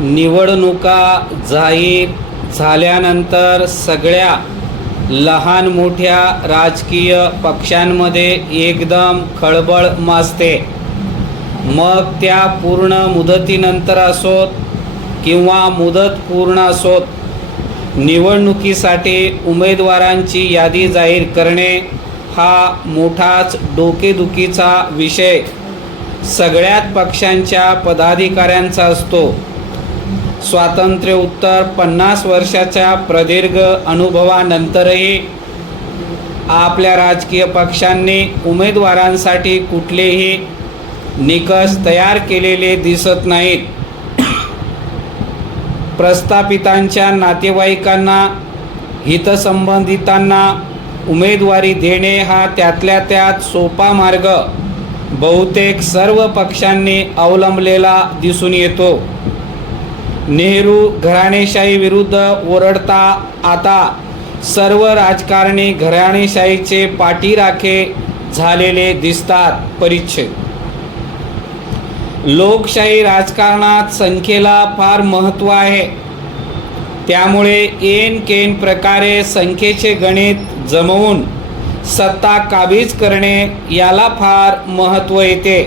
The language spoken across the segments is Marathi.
निवडणुका जाहीर झाल्यानंतर सगळ्या लहान मोठ्या राजकीय पक्षांमध्ये एकदम खळबळ माजते. मग त्या पूर्ण मुदतीनंतर असोत किंवा मुदत पूर्ण असोत, निवडणुकीसाठी उमेदवारांची यादी जाहीर करणे हा मोठाच डोकेदुखीचा विषय सगळ्याच पक्षांच्या पदाधिकाऱ्यांचा असतो. स्वातंत्र्योत्तर 50 वर्षाच्या प्रदीर्घ अनुभवानंतरही आपल्या राजकीय पक्षांनी उमेदवारांसाठी कुठलेही निकष तयार केलेले दिसत नाहीत. प्रस्थापितांच्या नातेवाईकांना, हितसंबंधितांना उमेदवारी देणे हा त्यातल्या त्यात सोपा मार्ग बहुतेक सर्व पक्षांनी अवलंबलेला दिसून येतो. नेहरू घराणेशाही विरुद्ध ओरडता आता सर्व राजकारणी घराणेशाहीचे पाठीराखे झालेले दिसतात. परिच्छेद लोकशाही राजकारणात संख्येला फार महत्त्व आहे. त्यामुळे ऐन केन प्रकारे संख्येचे गणित जमवून सत्ता काबीज करणे याला फार महत्त्व येते.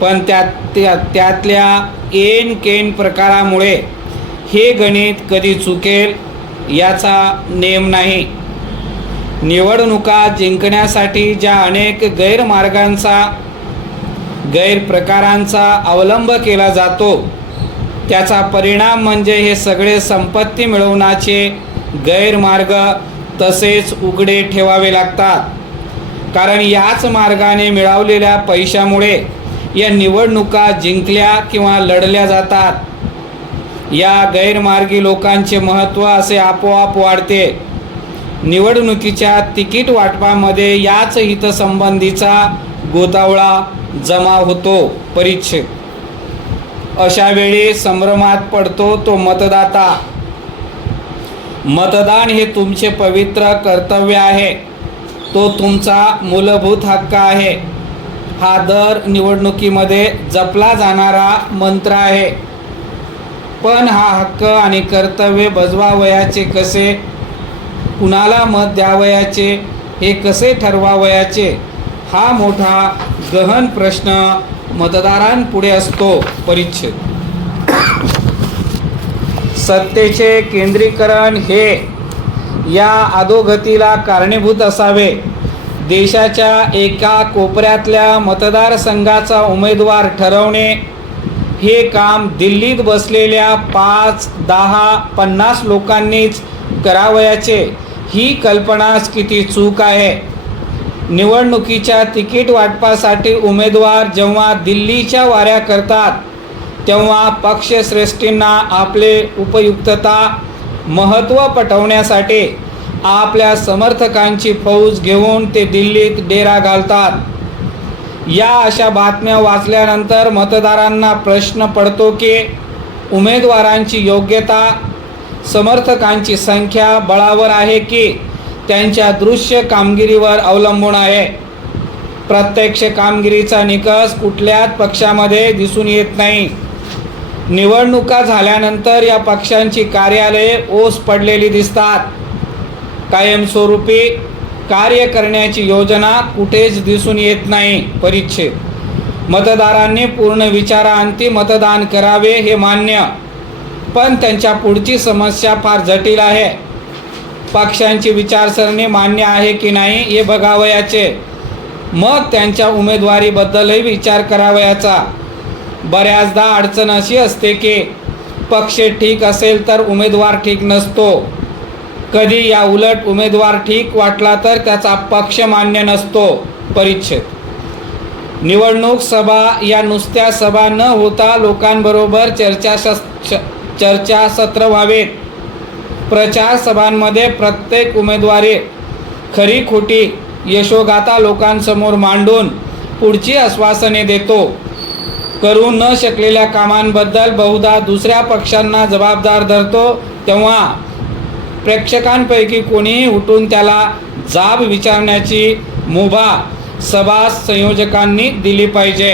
पण त्यातल्या ऐन केन प्रकारामुळे हे गणित कधी चुकेल याचा नेम नाही. निवडणुका जिंकण्यासाठी ज्या अनेक गैरमार्गांचा, गैरप्रकारांचा अवलंब केला जातो, त्याचा परिणाम म्हणजे हे सगळे संपत्ती मिळवण्याचे गैरमार्ग तसेच उघडे ठेवावे लागतात. कारण याच मार्गाने मिळवलेल्या पैशामुळे या निवडणुका जिंकल्या किंवा लढल्या जातात. या गैरमार्गी लोकांचे महत्त्व असे आपोआप वाढते. निवडणुकीच्या तिकीट वाटपामध्ये याच हितसंबंधीचा गोतावळा जमा होतो. परिच्छेद अशा वेळी संभ्रमात पडतो तो मतदाता. मतदान हे तुमचे पवित्र कर्तव्य आहे. तो तुमचा मूलभूत हक्क आहे. हा दर निवडणुकीमध्ये जपला जाणारा मंत्र आहे. पण हा हक्क आणि कर्तव्य बजवावयाचे कसे, कुणाला मत द्यावयाचे हे कसे ठरवावयाचे, हा मोठा गहन प्रश्न मतदारांपुढे असतो. परिच्छेद सत्तेचे केंद्रीकरण हे या अधोगतीला कारणीभूत असावे. देशाच्या एका कोपऱ्यातल्या मतदारसंघाचा उमेदवार ठरवणे हे काम दिल्लीत बसलेल्या 5, 10, 50 लोकांनीच करावयाचे, ही कल्पनाच किती चूक आहे. निवडणुकीच्या तिकीट वाटपासाठी उमेदवार जेव्हा दिल्लीच्या वाऱ्या करतात, तेव्हा पक्षश्रेष्ठींना आपले उपयुक्तता महत्त्व पटवण्यासाठी आपल्या समर्थकांची फौज घेऊन ते दिल्लीत डेरा घालतात. या अशा बातम्या वाचल्यानंतर मतदारांना प्रश्न पडतो की उमेदवारांची योग्यता समर्थकांची संख्या बळावर आहे की त्यांच्या दृश्य कामगिरीवर अवलंबून आहे. प्रत्यक्ष कामगिरीचा निकष कुठल्याच पक्षामध्ये दिसून येत नाही. निवडणुका झाल्यानंतर या पक्षांची कार्यालये ओस पडलेली दिसतात. कायमस्वरूपी कार्य करण्याची योजना कुठेच दिसून येत नाही. परिच्छेद मतदारांनी पूर्ण विचारांती मतदान करावे हे मान्य, पण त्यांच्या पुढची समस्या फार जटिल आहे. पक्षांची विचारसरणी मान्य आहे की नाही हे बघावयाचे, मग त्यांच्या उमेदवारीबद्दलही विचार करावयाचा. बऱ्याचदा अडचण अशी असते की पक्ष ठीक असेल तर उमेदवार ठीक नसतो. कधी या उलट उमेदवार ठीक वाटला तर त्याचा पक्ष मान्य नसतो. परिच्छेद निवडणूक सभा या नुसत्या सभा न होता लोकांबरोबर चर्चासत्र व्हावेत. प्रचार सभांमध्ये प्रत्येक उमेदवारी खरी खोटी यशोगाथा लोकांसमोर मांडून पुढची आश्वासने देतो. करू न शकलेल्या कामांबद्दल बहुधा दुसऱ्या पक्षांना जबाबदार धरतो. तेव्हा प्रेक्षकांपैकी कोणीही उठून त्याला जाब विचारण्याची मुभा सभा संयोजकांनी दिली पाहिजे.